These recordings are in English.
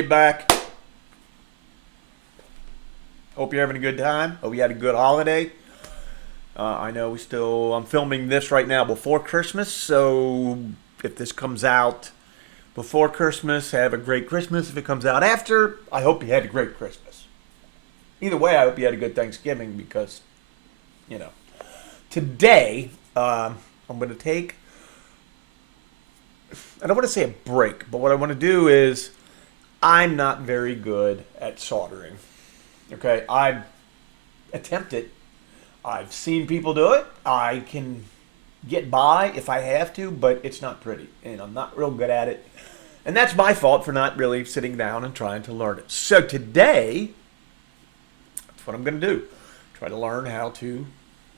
you back. Hope you're having a good time. Hope you had a good holiday. I know I'm filming this right now before Christmas, so if this comes out before Christmas, have a great Christmas. If it comes out after, I hope you had a great Christmas. Either way, I hope you had a good Thanksgiving because, today, I'm going to take, I don't want to say a break, but what I want to do is, I'm not very good at soldering. Okay, I attempt it. I've seen people do it. I can get by if I have to, but it's not pretty, and I'm not real good at it. And that's my fault for not really sitting down and trying to learn it. So today, that's what I'm going to do. Try to learn how to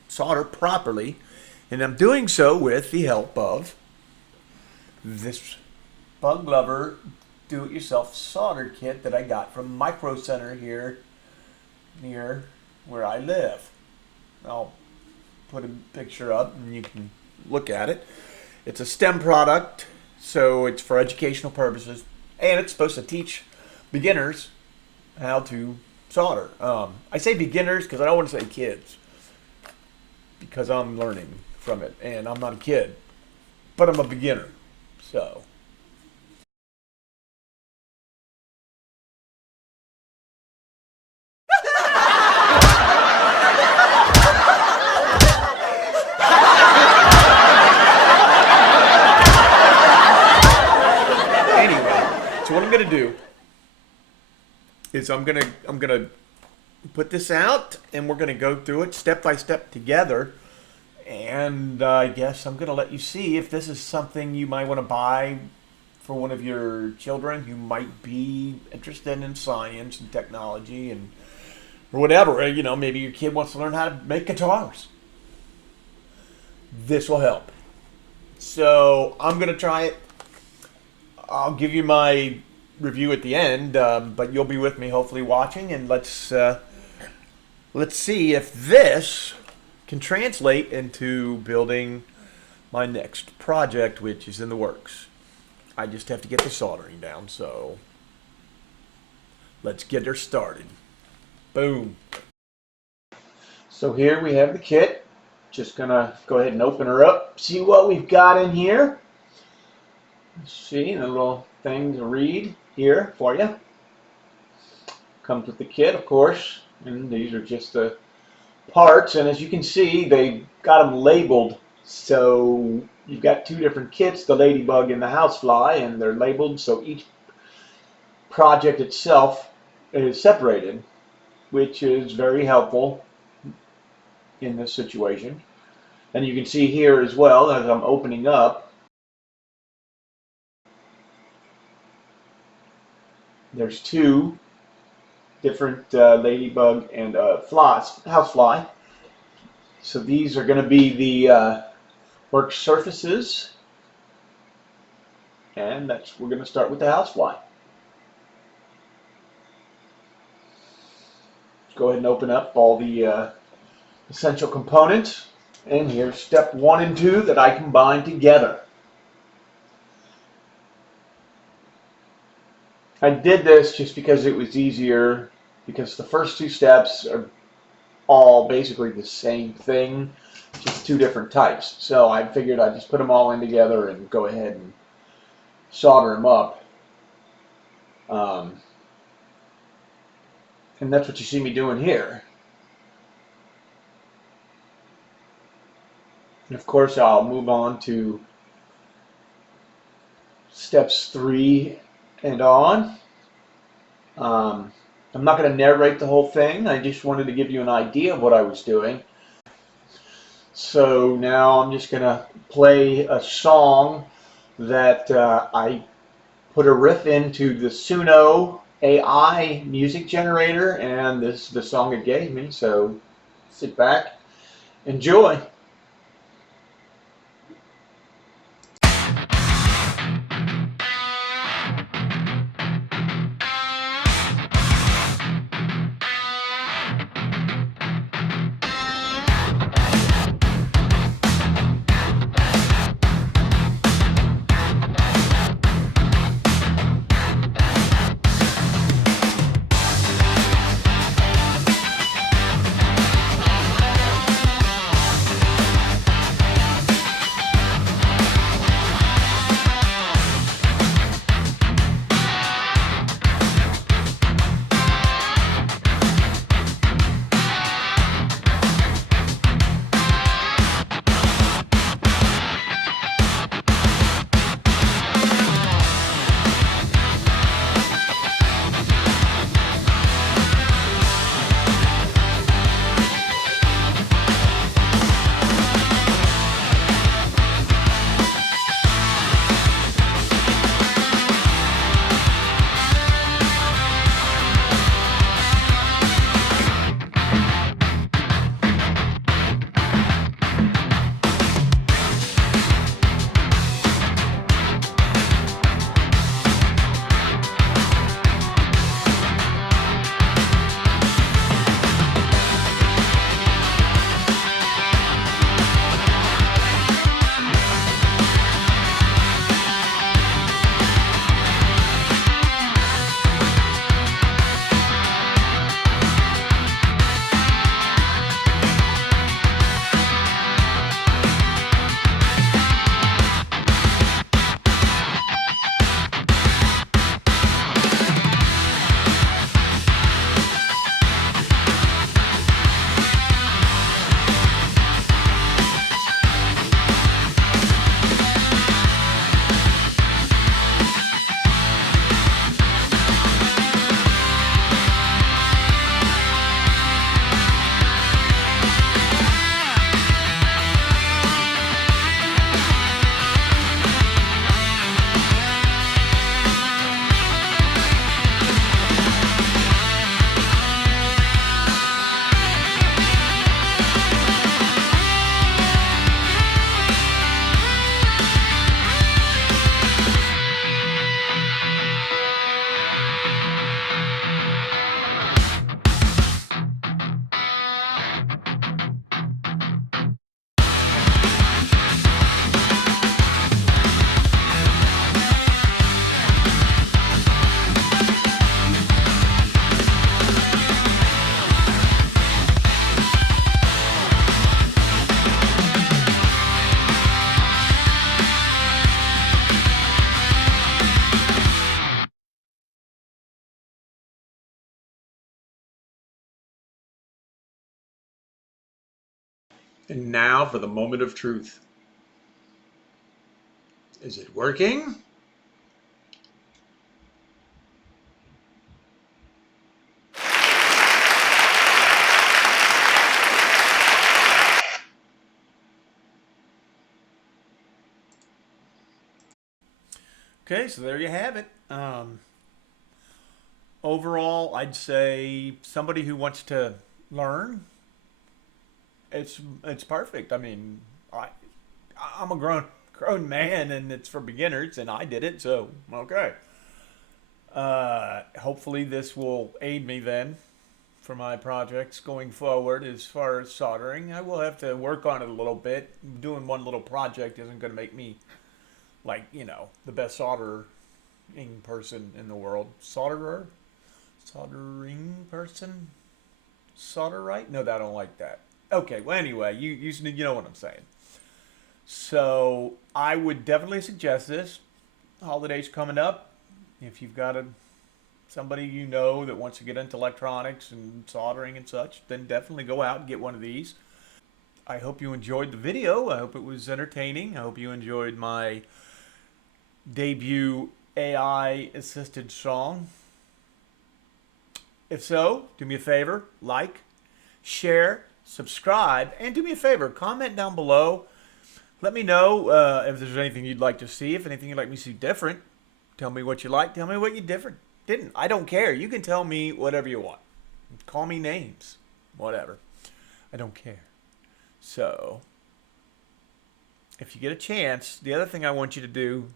solder properly, and I'm doing so with the help of this Bug Lover do-it-yourself solder kit that I got from Micro Center here near where I live. I'll put a picture up and you can look at it. It's a STEM product, so it's for educational purposes, and it's supposed to teach beginners how to solder. I say beginners because I don't want to say kids, because I'm learning from it, and I'm not a kid, but I'm a beginner, so. So what I'm gonna do is I'm gonna put this out, and we're gonna go through it step by step together. And I guess I'm gonna let you see if this is something you might want to buy for one of your children who might be interested in science and technology and or whatever. Maybe your kid wants to learn how to make guitars. This will help. So I'm gonna try it. I'll give you my review at the end, but you'll be with me hopefully watching, and let's see if this can translate into building my next project, which is in the works. I just have to get the soldering down, so let's get her started. Boom. So here we have the kit. Just gonna go ahead and open her up, see what we've got in here. See the little thing to read here for you. Comes with the kit, of course, and these are just the parts. And as you can see, they got them labeled. So you've got two different kits, the ladybug and the housefly, and they're labeled. So each project itself is separated, which is very helpful in this situation. And you can see here as well, as I'm opening up, there's two different ladybug and housefly. So these are going to be the work surfaces, and we're going to start with the housefly. Let's go ahead and open up all the essential components, and here's step 1 and 2 that I combined together. I did this just because it was easier, because the first 2 steps are all basically the same thing, just 2 different types. So I figured I'd just put them all in together and go ahead and solder them up. And that's what you see me doing here. And of course I'll move on to steps 3 and on. I'm not going to narrate the whole thing. I just wanted to give you an idea of what I was doing. So now I'm just going to play a song that I put a riff into the Suno AI music generator, and this is the song it gave me. So sit back, enjoy. And now for the moment of truth. Is it working? Okay, so there you have it. Overall, I'd say somebody who wants to learn, it's perfect. I mean, I'm a grown man, and it's for beginners, and I did it, so okay. Hopefully, this will aid me then for my projects going forward as far as soldering. I will have to work on it a little bit. Doing one little project isn't going to make me like the best soldering person in the world. Soldering person, solder right? No, I don't like that. Okay, well anyway, you know what I'm saying. So I would definitely suggest this. Holidays coming up. If you've got somebody you know that wants to get into electronics and soldering and such, then definitely go out and get one of these. I hope you enjoyed the video. I hope it was entertaining. I hope you enjoyed my debut AI assisted song. If so, do me a favor, like, share, subscribe, and do me a favor, comment down below. Let me know if there's anything you'd like to see, if anything you'd like me to see different. Tell me what you like. Tell me what you didn't. I don't care. You can tell me whatever you want. Call me names. Whatever. I don't care. So, if you get a chance, the other thing I want you to do,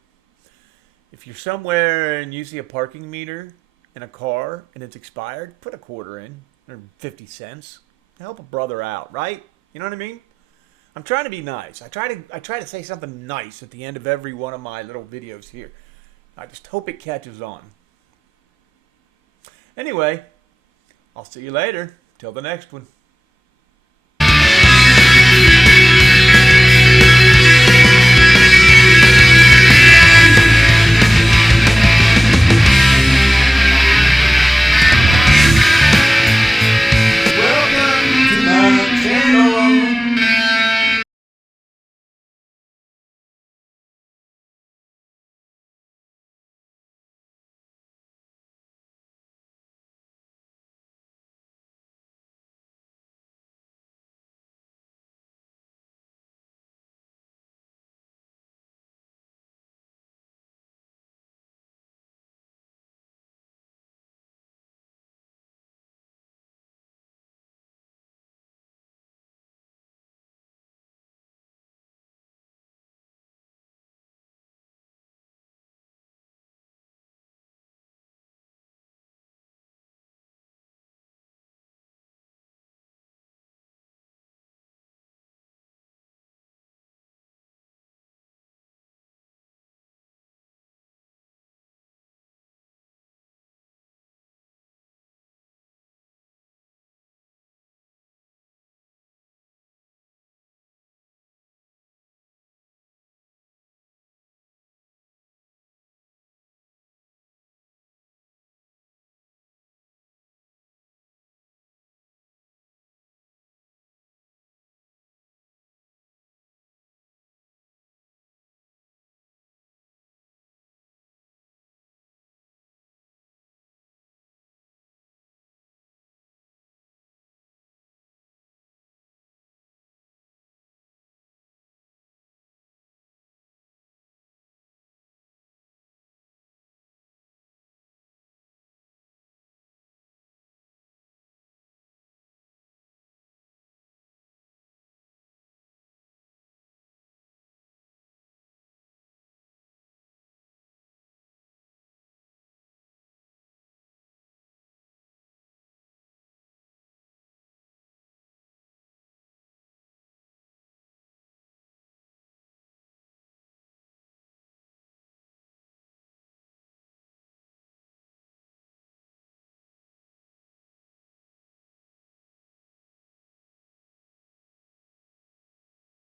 if you're somewhere and you see a parking meter in a car and it's expired, put a quarter in or 50 cents. Help a brother out, right? You know what I mean? I'm trying to be nice. I try to say something nice at the end of every one of my little videos here. I just hope it catches on. Anyway, I'll see you later. Till the next one.